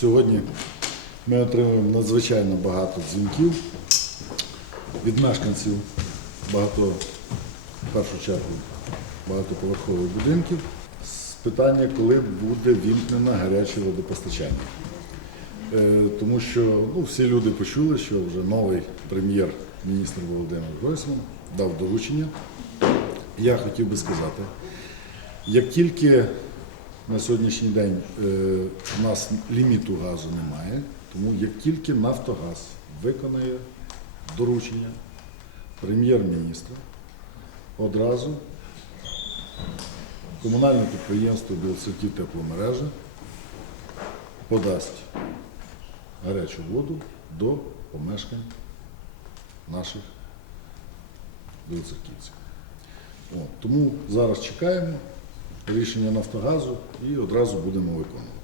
Сьогодні ми отримуємо надзвичайно багато дзвінків від мешканців багато, в першу чергу, багатоповерхових будинків з питання, коли буде вімкнено гаряче водопостачання. Е, Тому що ну, всі люди почули, що вже новий прем'єр-міністр Володимир Гройсман дав доручення. Я хотів би сказати, як тільки на сьогоднішній день е, у нас ліміту газу немає, тому як тільки Нафтогаз виконає доручення прем'єр-міністра, одразу комунальне підприємство Білоцерків тепломережа подасть гарячу воду до помешкань наших білоцерківців. Тому зараз чекаємо рішення Нафтогазу і одразу будемо виконувати.